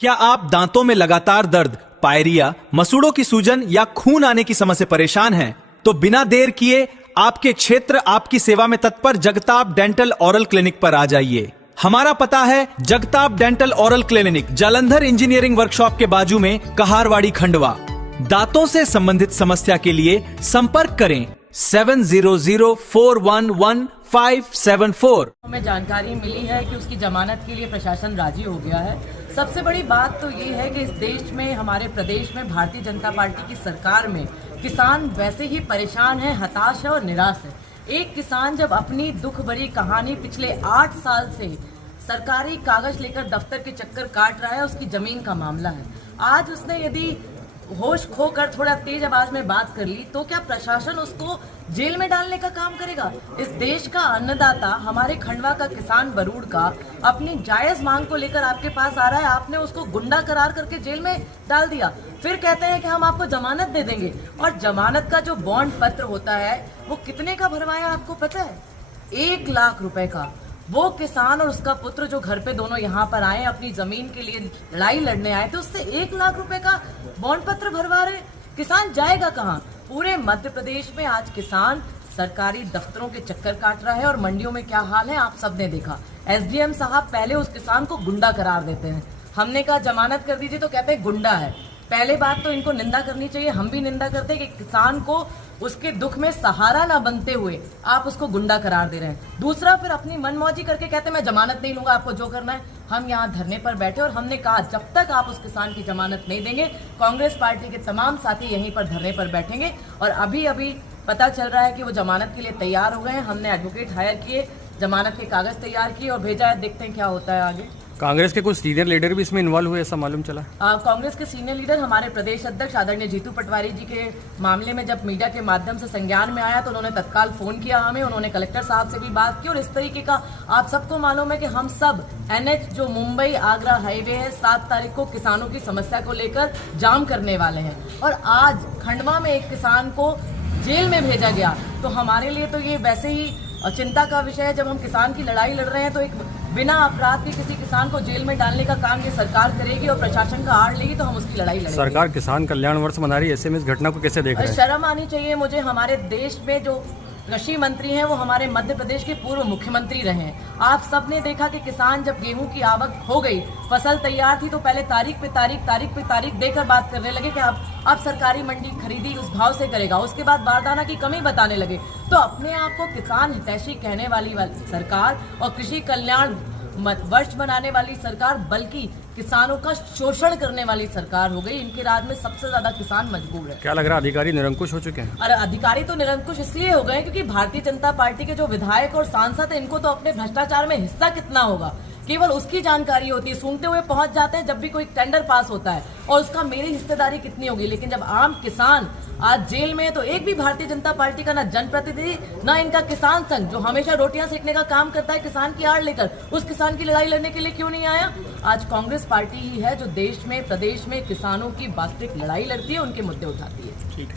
क्या आप दांतों में लगातार दर्द, पायरिया, मसूड़ों की सूजन या खून आने की समस्या से परेशान हैं? तो बिना देर किए आपके क्षेत्र आपकी सेवा में तत्पर जगताप डेंटल ओरल क्लिनिक पर आ जाइए। हमारा पता है Jagtap dental oral clinic, Jalandhar engineering workshop के बाजू में, कहारवाड़ी, खंडवा। दांतों से संबंधित समस्या के लिए संपर्क करें 7004111574। हमें जानकारी मिली है कि उसकी जमानत के लिए प्रशासन राजी हो गया है। सबसे बड़ी बात तो ये है कि इस देश में, हमारे प्रदेश में भारतीय जनता पार्टी की सरकार में किसान वैसे ही परेशान है, हताश है और निराश है। एक किसान जब अपनी दुख भरी कहानी पिछले 8 साल से सरकारी कागज लेकर दफ्तर के चक्कर काट रहा है, उसकी जमीन का मामला है। आज उसने यदि होश खोकर थोड़ा तेज आवाज में बात कर ली तो क्या प्रशासन उसको जेल में डालने का काम करेगा? इस देश का अन्नदाता, हमारे खंडवा का किसान बरूड़ का, अपनी जायज मांग को लेकर आपके पास आ रहा है, आपने उसको गुंडा करार करके जेल में डाल दिया। फिर कहते हैं कि हम आपको जमानत दे देंगे, और जमानत का जो बॉन्ड पत्र होता है वो कितने का भरवाया आपको पता है? 1 लाख रुपए का। वो किसान और उसका पुत्र जो घर पे दोनों यहाँ पर आए, अपनी जमीन के लिए लड़ाई लड़ने आए थे, उससे 1 लाख रुपए का बॉन्ड पत्र भरवा रहे। किसान जाएगा कहाँ? पूरे मध्य प्रदेश में आज किसान सरकारी दफ्तरों के चक्कर काट रहा है, और मंडियों में क्या हाल है आप सबने देखा। एसडीएम साहब पहले उस किसान को गुंडा करार देते हैं। हमने कहा जमानत कर दीजिए तो कहते हैं गुंडा है। पहले बात तो इनको निंदा करनी चाहिए, हम भी निंदा करते हैं कि किसान को उसके दुख में सहारा ना बनते हुए आप उसको गुंडा करार दे रहे हैं। दूसरा, फिर अपनी मनमौजी करके कहते हैं मैं जमानत नहीं लूंगा, आपको जो करना है। हम यहाँ धरने पर बैठे और हमने कहा जब तक आप उस किसान की जमानत नहीं देंगे, कांग्रेस पार्टी के तमाम साथी यहीं पर धरने पर बैठेंगे। और अभी अभी पता चल रहा है कि वो जमानत के लिए तैयार हो गए हैं। हमने एडवोकेट हायर किए, जमानत के कागज तैयार किए और भेजा है, देखते हैं क्या होता है आगे। कांग्रेस के कुछ सीनियर लीडर भी इसमें इन्वॉल्व हुए, ऐसा मालूम चला। कांग्रेस के सीनियर लीडर, हमारे प्रदेश अध्यक्ष आदरणीय जीतू पटवारी जी के मामले में जब मीडिया के माध्यम से संज्ञान में आया तो उन्होंने तत्काल फोन किया हमें, उन्होंने कलेक्टर साहब से भी बात की। और इस तरीके का आप सबको मालूम है कि हम सब NH जो मुंबई आगरा हाईवे है, 7 तारीख को किसानों की समस्या को लेकर जाम करने वाले हैं। और आज खंडवा में एक किसान को जेल में भेजा गया, तो हमारे लिए तो ये वैसे ही चिंता का विषय है। जब हम किसान की लड़ाई लड़ रहे हैं तो एक बिना अपराध के किसी किसान को जेल में डालने का काम ये सरकार करेगी और प्रशासन का आड़ लेगी, तो हम उसकी लड़ाई लड़ेंगे। सरकार किसान कल्याण वर्ष मना रही है, ऐसे में इस घटना को कैसे देख रहे हैं? शर्म आनी चाहिए मुझे। हमारे देश में जो कृषि मंत्री हैं वो हमारे मध्य प्रदेश के पूर्व मुख्यमंत्री रहे हैं। आप सबने देखा कि किसान जब गेहूं की आवक हो गई, फसल तैयार थी, तो पहले तारीख पे तारीख देकर बात करने लगे कि अब सरकारी मंडी खरीदी उस भाव से करेगा। उसके बाद बारदाना की कमी बताने लगे। तो अपने आप को किसान हितैषी कहने वाली सरकार और कृषि कल्याण वर्ष मनाने वाली सरकार, बल्कि किसानों का शोषण करने वाली सरकार हो गई। इनके राज में सबसे ज्यादा किसान मजबूर है। क्या लग रहा है अधिकारी निरंकुश हो चुके हैं? अरे अधिकारी तो निरंकुश इसलिए हो गए क्योंकि भारतीय जनता पार्टी के जो विधायक और सांसद हैं, इनको तो अपने भ्रष्टाचार में हिस्सा कितना होगा केवल उसकी जानकारी होती है। सूंघते हुए पहुंच जाते हैं जब भी कोई टेंडर पास होता है, और उसका मेरी हिस्सेदारी कितनी होगी। लेकिन जब आम किसान आज जेल में है तो एक भी भारतीय जनता पार्टी का ना जनप्रतिनिधि, ना इनका किसान संघ, जो हमेशा रोटियां सेकने का काम करता है किसान की आड़ लेकर, उस किसान की लड़ाई लड़ने के लिए क्यों नहीं आया? आज कांग्रेस पार्टी ही है जो देश में, प्रदेश में किसानों की वास्तविक लड़ाई लड़ती है, उनके मुद्दे उठाती है। ठीक।